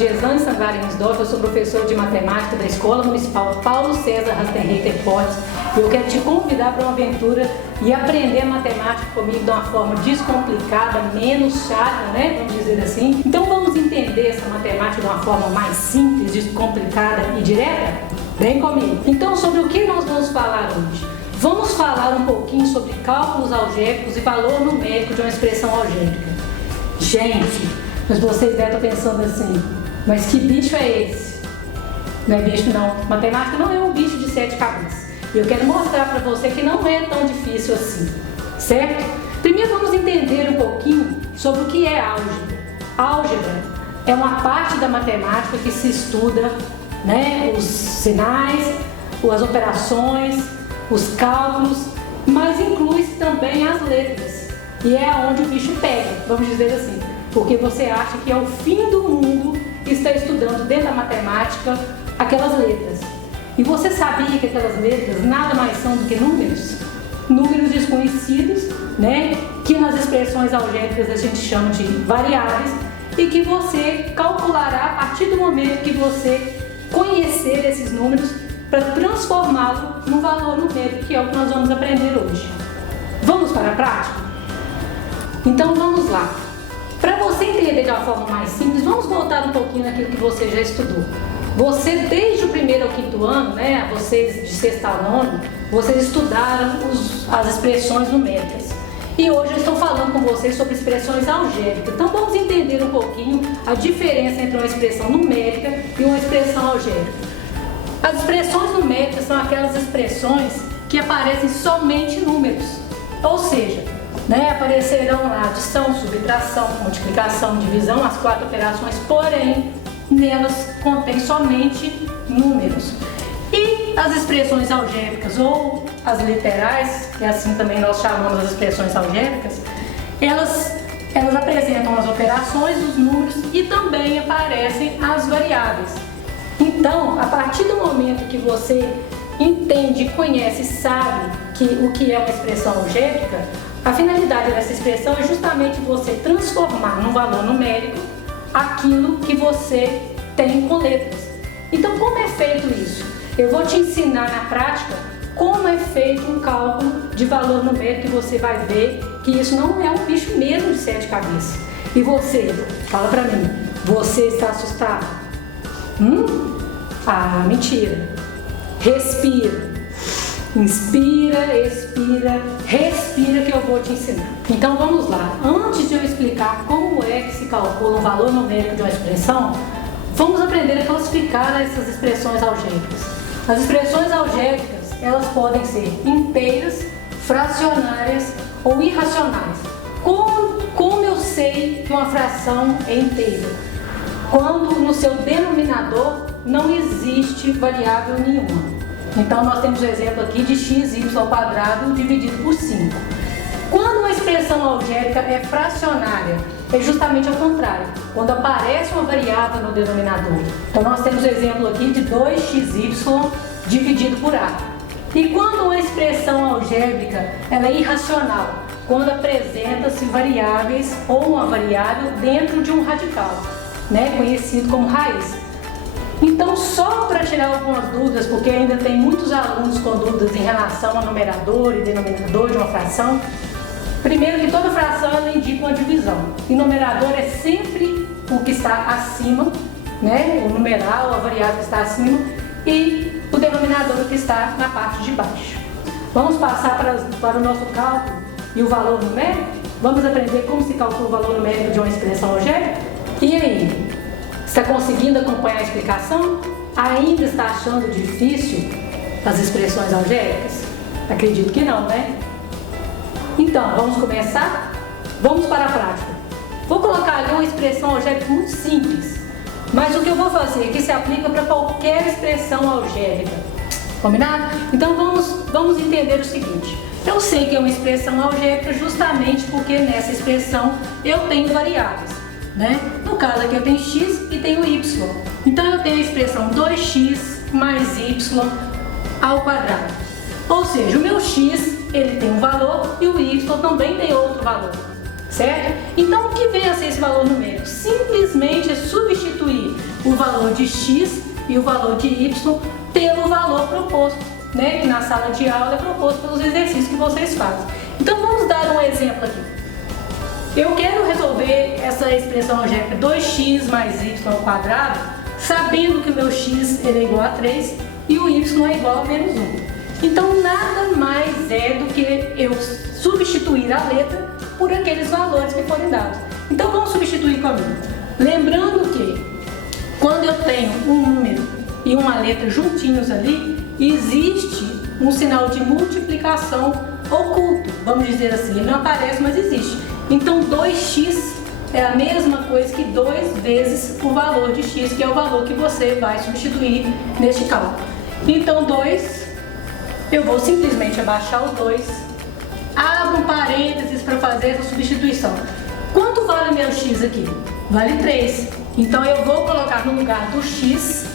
Geslane Sanguarins-Dorf, eu sou professora de matemática da Escola Municipal Paulo César Rastenreiter Potts e eu quero te convidar para uma aventura e aprender matemática comigo de uma forma descomplicada, menos chata, né? Vamos dizer assim. Então vamos entender essa matemática de uma forma mais simples, descomplicada e direta? Vem comigo! Então, sobre o que nós vamos falar hoje? Vamos falar um pouquinho sobre cálculos algébricos e valor numérico de uma expressão algébrica. Gente, mas vocês devem estar pensando assim, mas que bicho é esse? Não é bicho não, matemática não é um bicho de 7 cabeças. E eu quero mostrar para você que não é tão difícil assim, certo? Primeiro vamos entender um pouquinho sobre o que é álgebra. Álgebra é uma parte da matemática que se estuda, né, os sinais, as operações, os cálculos, mas inclui-se também as letras. E é onde o bicho pega, vamos dizer assim. Porque você acha que é o fim do mundo estar estudando dentro da matemática aquelas letras. E você sabia que aquelas letras nada mais são do que números? Números desconhecidos, né? Que nas expressões algébricas a gente chama de variáveis e que você calculará a partir do momento que você conhecer esses números para transformá-lo num valor numérico, que é o que nós vamos aprender hoje. Vamos para a prática? Então vamos lá. Para você entender de uma forma mais simples, vamos voltar um pouquinho naquilo que você já estudou. Você, desde o 1º ao 5º ano, né, vocês de 6º ao 9º, vocês estudaram as expressões numéricas. E hoje eu estou falando com vocês sobre expressões algébricas. Então vamos entender um pouquinho a diferença entre uma expressão numérica e uma expressão algébrica. As expressões numéricas são aquelas expressões que aparecem somente números, ou seja, né, aparecerão lá adição, subtração, multiplicação, divisão, as 4 operações, porém, nelas contém somente números. E as expressões algébricas ou as literais, que assim também nós chamamos as expressões algébricas, elas apresentam as operações, os números e também aparecem as variáveis. Então, a partir do momento que você entende, conhece e sabe o que é uma expressão algébrica, a finalidade dessa expressão é justamente você transformar num valor numérico aquilo que você tem com letras. Então, como é feito isso? Eu vou te ensinar na prática como é feito um cálculo de valor numérico e você vai ver que isso não é um bicho mesmo de 7 cabeças. E você, fala pra mim, você está assustado? Ah, mentira. Respira. Inspira, expira, respira que eu vou te ensinar. Então vamos lá. Antes de eu explicar como é que se calcula o valor numérico de uma expressão, vamos aprender a classificar essas expressões algébricas. As expressões algébricas, elas podem ser inteiras, fracionárias ou irracionais. Como eu sei que uma fração é inteira? Quando no seu denominador não existe variável nenhuma. Então nós temos o exemplo aqui de xy² dividido por 5. Quando uma expressão algébrica é fracionária, é justamente ao contrário, quando aparece uma variável no denominador. Então nós temos o exemplo aqui de 2xy dividido por a. E quando uma expressão algébrica ela é irracional, quando apresenta-se variáveis ou uma variável dentro de um radical, né, conhecido como raiz. Então, só para tirar algumas dúvidas, porque ainda tem muitos alunos com dúvidas em relação a numerador e denominador de uma fração. Primeiro que toda fração ela indica uma divisão. E numerador é sempre o que está acima, né? O numeral, a variável que está acima, e o denominador que está na parte de baixo. Vamos passar para o nosso cálculo e o valor numérico? Vamos aprender como se calcula o valor numérico de uma expressão algébrica? E aí? Está conseguindo acompanhar a explicação? Ainda está achando difícil as expressões algébricas? Acredito que não, né? Então, vamos começar? Vamos para a prática. Vou colocar ali uma expressão algébrica muito simples, mas o que eu vou fazer aqui se aplica para qualquer expressão algébrica. Combinado? Então vamos entender o seguinte. Eu sei que é uma expressão algébrica justamente porque nessa expressão eu tenho variáveis. Né? No caso aqui eu tenho x e tenho y. Então eu tenho a expressão 2x mais y ao quadrado. Ou seja, o meu x ele tem um valor e o y também tem outro valor. Certo? Então o que vem a ser esse valor numérico? Simplesmente é substituir de x e o valor de y pelo valor proposto, né? Que na sala de aula é proposto pelos exercícios que vocês fazem. Então vamos dar um exemplo aqui. Eu quero resolver essa expressão algébrica 2x mais y ao quadrado, sabendo que o meu x ele é igual a 3 e o y é igual a menos 1. Então nada mais é do que eu substituir a letra por aqueles valores que forem dados. Então vamos substituir comigo. Lembrando que quando eu tenho um número e uma letra juntinhos ali, existe um sinal de multiplicação oculto, vamos dizer assim, ele não aparece, mas existe. Então 2x é a mesma coisa que 2 vezes o valor de x, que é o valor que você vai substituir neste cálculo. Então 2, eu vou simplesmente abaixar os 2, abro um parênteses para fazer essa substituição. Quanto vale meu x aqui? Vale 3. Então eu vou colocar no lugar do x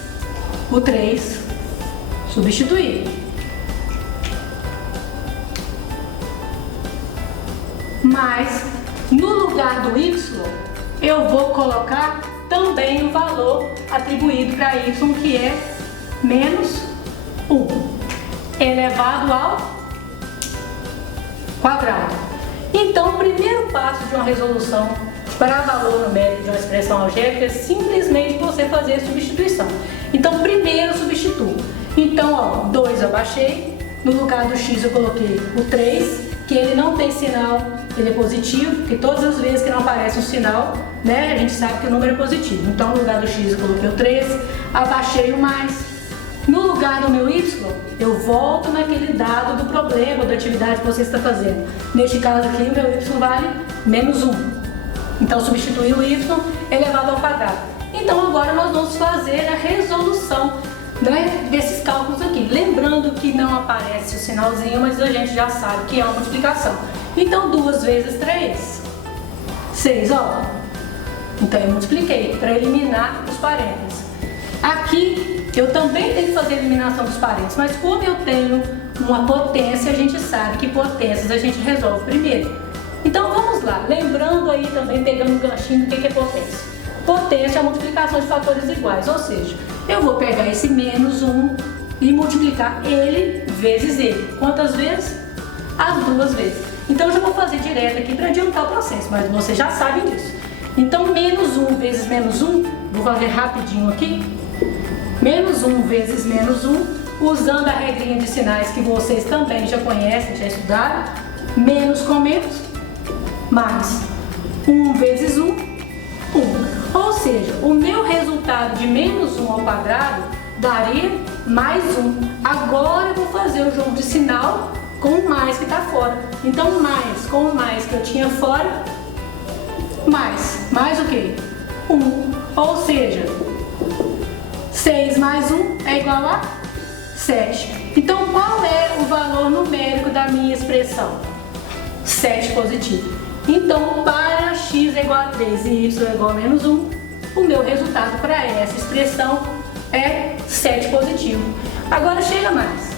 o 3, substituir. Mas no lugar do y, eu vou colocar também o valor atribuído para y, que é menos 1, elevado ao quadrado. Então, o primeiro passo de uma resolução para valor numérico de uma expressão algébrica é simplesmente você fazer a substituição. Então, primeiro eu substituo. Então, ó, 2 eu baixei, no lugar do x eu coloquei o 3, que ele não tem sinal, ele é positivo, porque todas as vezes que não aparece um sinal, né, a gente sabe que o número é positivo. Então, no lugar do x eu coloquei o 3, abaixei o mais. No lugar do meu y, eu volto naquele dado do problema, da atividade que você está fazendo. Neste caso aqui, o meu y vale menos 1. Então, substitui o y elevado ao quadrado. Então, agora nós vamos fazer a resolução, né, desses cálculos aqui. Lembrando que não aparece o sinalzinho, mas a gente já sabe que é uma multiplicação. Então, 2 vezes 3, 6, ó. Então, eu multipliquei para eliminar os parênteses. Aqui, eu também tenho que fazer a eliminação dos parênteses, mas como eu tenho uma potência, a gente sabe que potências a gente resolve primeiro. Então, vamos lá. Lembrando aí também, pegando o ganchinho do que é potência. Potência é a multiplicação de fatores iguais, ou seja, eu vou pegar esse menos 1 e multiplicar ele vezes ele. Quantas vezes? As 2 vezes. Então, eu já vou fazer direto aqui para adiantar o processo, mas vocês já sabem disso. Então, menos 1 vezes menos 1, vou fazer rapidinho aqui. Menos 1 vezes menos 1, usando a regrinha de sinais que vocês também já conhecem, já estudaram. Menos com menos, mais 1 vezes 1, 1. Ou seja, o meu resultado de menos 1 ao quadrado daria mais 1. Agora eu vou fazer o jogo de sinal com o mais que está fora. Então, mais com o mais que eu tinha fora, mais o que? 1. Ou seja, 6 mais 1 é igual a 7. Então, qual é o valor numérico da minha expressão? 7 positivo. Então, para x é igual a 3 e y é igual a menos 1, o meu resultado para essa expressão é 7 positivo. Agora, chega mais.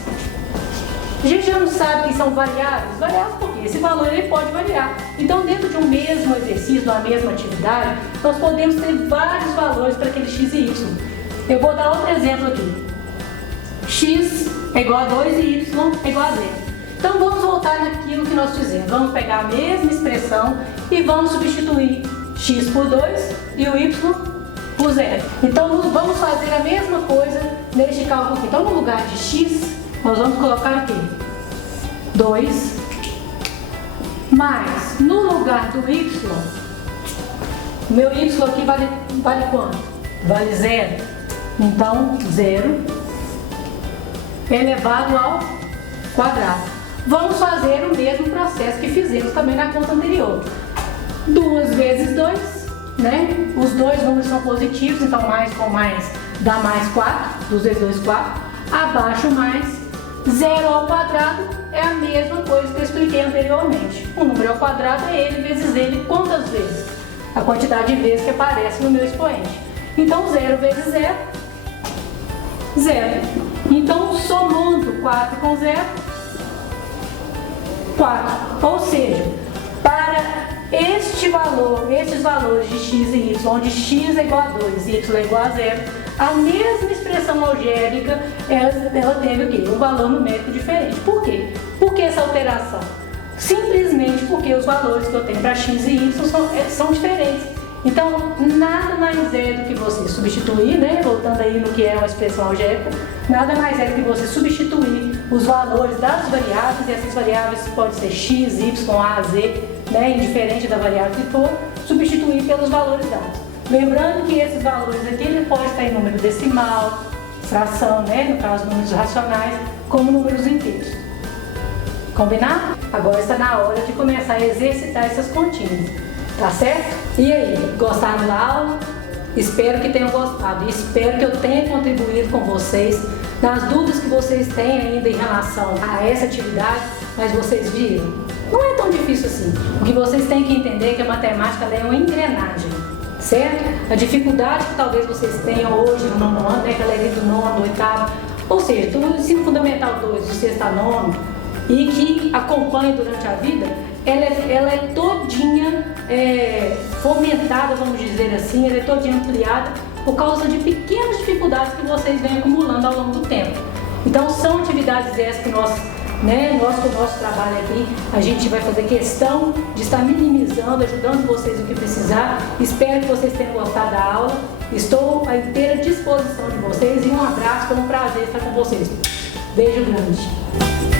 A gente já não sabe que são variáveis. Variáveis porque esse valor ele pode variar. Então, dentro de um mesmo exercício, de uma mesma atividade, nós podemos ter vários valores para aquele x e y. Eu vou dar outro exemplo aqui. X é igual a 2 e y é igual a 0. Então, vamos voltar naquilo que nós fizemos. Vamos pegar a mesma expressão e vamos substituir x por 2 e o y por 0. Então, vamos fazer a mesma coisa neste cálculo aqui. Então, no lugar de x, nós vamos colocar aqui 2 mais, no lugar do y, o meu y aqui vale quanto? Vale 0. Então, 0 elevado ao quadrado. Vamos fazer o mesmo processo que fizemos também na conta anterior. 2 vezes 2, né? Os dois números são positivos, então mais com mais dá mais 4. 2 vezes 2, 4. Abaixo mais 0 ao quadrado é a mesma coisa que eu expliquei anteriormente. O número ao quadrado é ele vezes ele quantas vezes? A quantidade de vezes que aparece no meu expoente. Então, 0 vezes 0, 0. Então, somando 4 com 0, 4. Ou seja, para este valor, estes valores de x e y, onde x é igual a 2 e y é igual a 0, a mesma expressão algébrica, ela teve o quê? Um valor numérico diferente. Por quê? Por que essa alteração? Simplesmente porque os valores que eu tenho para x e y são diferentes. Então, nada mais é do que você substituir, né? Voltando aí no que é uma expressão algébrica, nada mais é do que você substituir os valores das variáveis, e essas variáveis podem ser x, y, a, z, né? Indiferente da variável que for, substituir pelos valores dados. Lembrando que esses valores aqui, ele pode estar em número decimal, fração, né? No caso, números racionais, como números inteiros. Combinado? Agora está na hora de começar a exercitar essas continhas, tá certo? E aí, gostaram da aula? Espero que tenham gostado e espero que eu tenha contribuído com vocês nas dúvidas que vocês têm ainda em relação a essa atividade, mas vocês viram? Não é tão difícil assim. O que vocês têm que entender é que a matemática é uma engrenagem, certo? A dificuldade que talvez vocês tenham hoje no nono ano, né, que ela é do nono, do oitavo, ou seja, do ensino fundamental 2, do sexto a nono, e que acompanha durante a vida, ela é todinha fomentada, vamos dizer assim, ela é todinha ampliada por causa de pequenas dificuldades que vocês vêm acumulando ao longo do tempo. Então são atividades essas que nós, com o nosso trabalho aqui, a gente vai fazer questão de estar minimizando, ajudando vocês o que precisar. Espero que vocês tenham gostado da aula. Estou à inteira disposição de vocês e um abraço, foi um prazer estar com vocês. Beijo grande.